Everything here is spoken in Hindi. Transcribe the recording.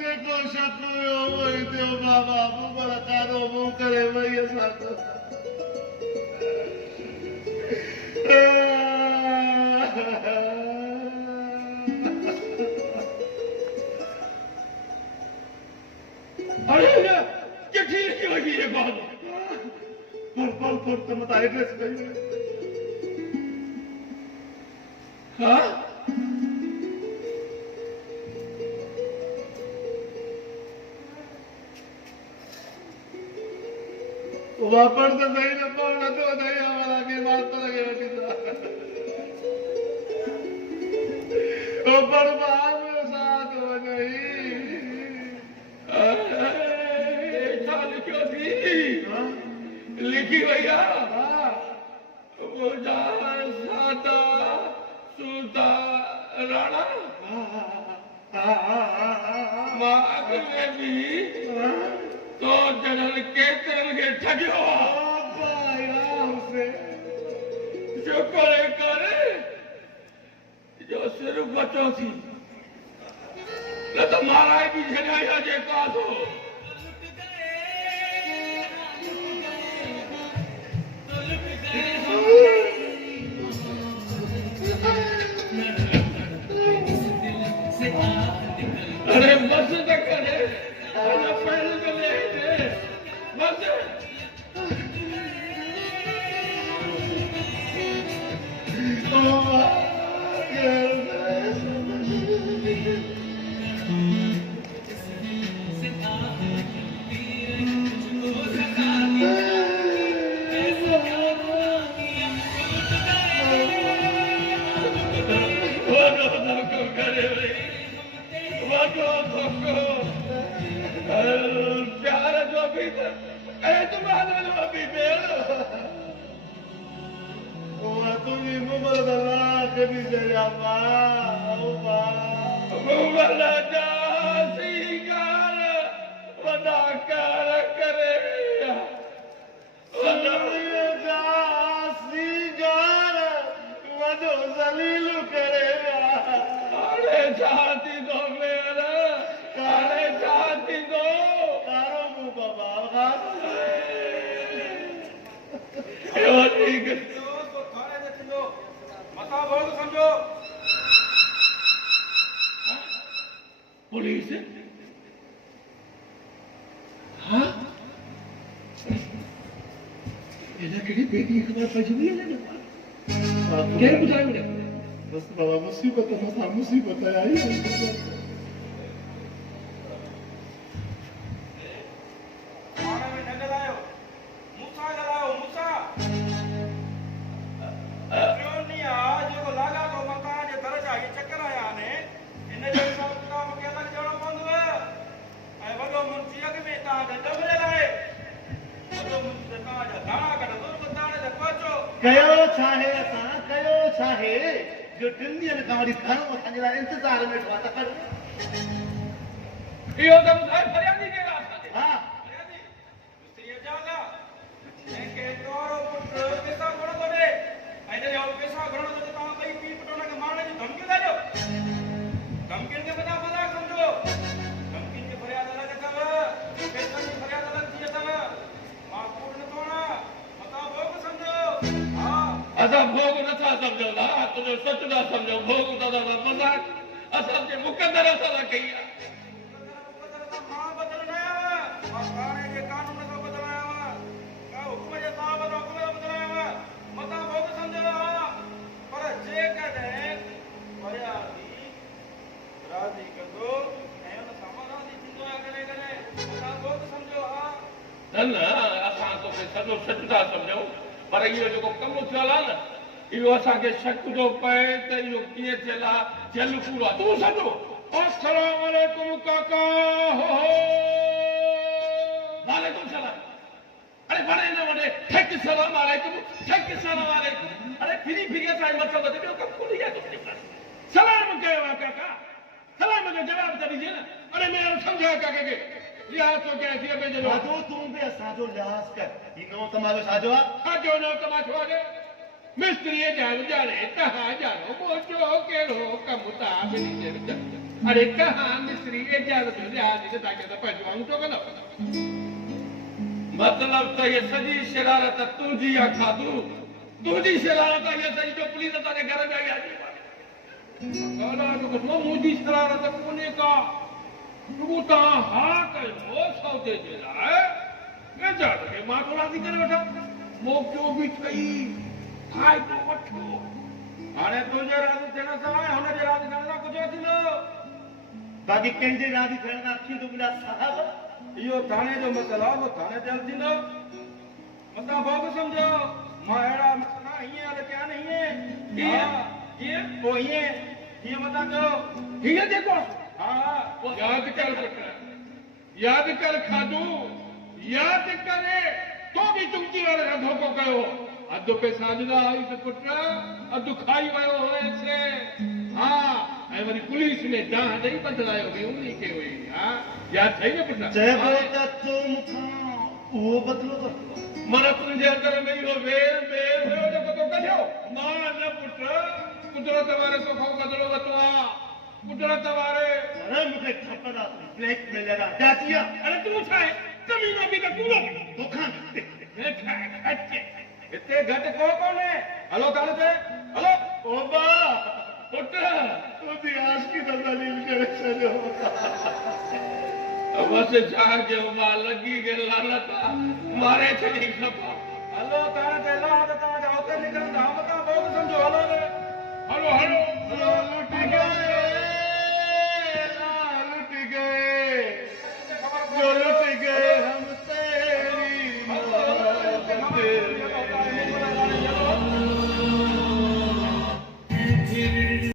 देखो शकु वही तो बाबा मुंह कारो मुंह करे वही साको अरे ये ठीक क्यों है ये बात पर तो मत एड्रेस नहीं हाँ वापस तो सही न पाऊंगा तो नहीं हमारा के बात पर लगे बेटी ओ पर बाप साथ हो नहीं क्यों थी लिखी भैया वो सादा सूता राणा माग में भी तो जनरल के ठगियो जो करे करे जो सिर्फ बचो थी न तो मारा भी झड़ाया जे कासो अरे बस तक करे अरे पहले तो ले बस प्यार जो भी तुम्हारे जो भी तुम्ही मुंबई कधी जया मुगल जासीगार वदाकार करे जासीगार वदो जलील करे अरे जाती दो मेरा अरे जाती दो कारो मुंबा बाबा ठीक मता बहुत समझो पुलिस हाँ ये केड़ी बेटी खबर पजवी है ना क्या बताया बस बाबा मुसीबत आई कयो छाहे जो टिंडियन कावड़ी खणो असांजे लाइ इंतज़ार में ठवा त कर इहो त ॿुधाए फरियादी केड़ा असांजे हा फरियादी मिस्त्री जाला के तोरो पुट पैसा घणो थो ॾे ऐं जो पैसा घणो थो ॾे तव्हां ॿई पीउ पुट हुनखे मारण जी धमकियूं था ॾियो धमकियुनि खे मज़ाक सम्झो धमकियुनि खे फरियाद अलॻि अथव पैसनि जी फरियाद अलॻि थी अथव मां कूड़ नथो हणां मता भोग सम्झो हा असां भोग नथा सम्झो था तुंहिंजो सच था सम्झो भोग था मज़ाक असांजे मुक़दर असां कई आहे मां बदल न आहियां मां थाणे जे कानून सां बदल आहियां का हुकुम जे साहब जो हुकुम सां बदल आहियां मता भोग सम्झो हा पर जेकॾहिं फरियादी राज़ी कंदो ऐं हुन सां राज़ी थींदो आहे कॾहिं कॾहिं मता भोग सम्झो हा न असां तोखे सॼो सच था सम्झूं पर इहो जेको कमु थियल आहे न इहो असांखे शक थो पए त इहो कीअं थियल आहे जल पूरो आहे तूं सॼो अस्सलाम वालेकुम काका वालेकुम सलाम अरे वणे न वणे ठेक सलाम वालेकुम ठेक सलाम वालेकुम अरे फिरी असांजे मथां वधे ॿियो कमु कोन्हे सलाम कयो आहे काका सलाम जो जवाब त ॾिजे न अरे मैं समझा काके के या तो कैसी है बेजलो साजो तू भी असाजो लिहाज कर ही नो तमारो साजो आ साजो नो तमाशो आहे मिस्त्री जान जाने कहाँ जानो मोजो केड़ो कमुता बिनी जे विच अरे कहाँ मिस्त्री जान जो लिहाज जे ताके तो पजवाऊं तो कनो मतलब तो ये सजी शरारत तुझी या खादू तुझी शरारत ये सजी जो पुलिस ताके घर में आई आज काला तो कसो मुझी शरारत कोने का तू ता हा कयो सौदे जे लाए मैं जान के मां तो राजी करे बैठा मोक्यो भी थई हाय तो वठो हाणे तुझे राजी थियण सां हुन जे राजी थियण सां कुझु थींदो बाकी कंहिंजे राजी थियण खां अखियूं तो बुला साहब इहो थाणे जो मसलो आहे थाणे ते हल थींदो मतां बाबू सम्झो मां अहिड़ा मसला हीअं हल कया न हीअं हीअं मतां कयो हीअं जेको हा याद कर खादू याद करे तो भी चुमची वारे खां धोखो कयो अधु पैसा ॾिना हुई त पुट अधु खाई वियो हुयसि हा ऐं वरी पुलिस में डांह ॾेई बदलायो बि उन्ही खे हुई हा यादि अथई न पुट चइबो त तूं मूंखां उहो बदिलो वरितो माना तुंहिंजे अंदर में इहो वेर हुयो जेको तो कढियो मां न पुट कुदरत वारे तोखां बदिलो वरितो आहे कुदरत वारे अरे मूंखे खपंदा ब्लैकमेलर आहे जातिया अरे तूं छा आहे ज़मीन बि त कूड़ो तोखां हिते घटि को कोन्हे हलो थाणे ते हलो ओबा पुट तुंहिंजी आशिकी त दलील करे छॾियो बस छा कयो मां लॻी के लानत मारे छॾी खपा हलो थाणे ते हलो त तव्हांजा हुते निकिरंदा मतां बाबू सम्झो हलो रे हलो हलो लुट गए लुट गए जो लुट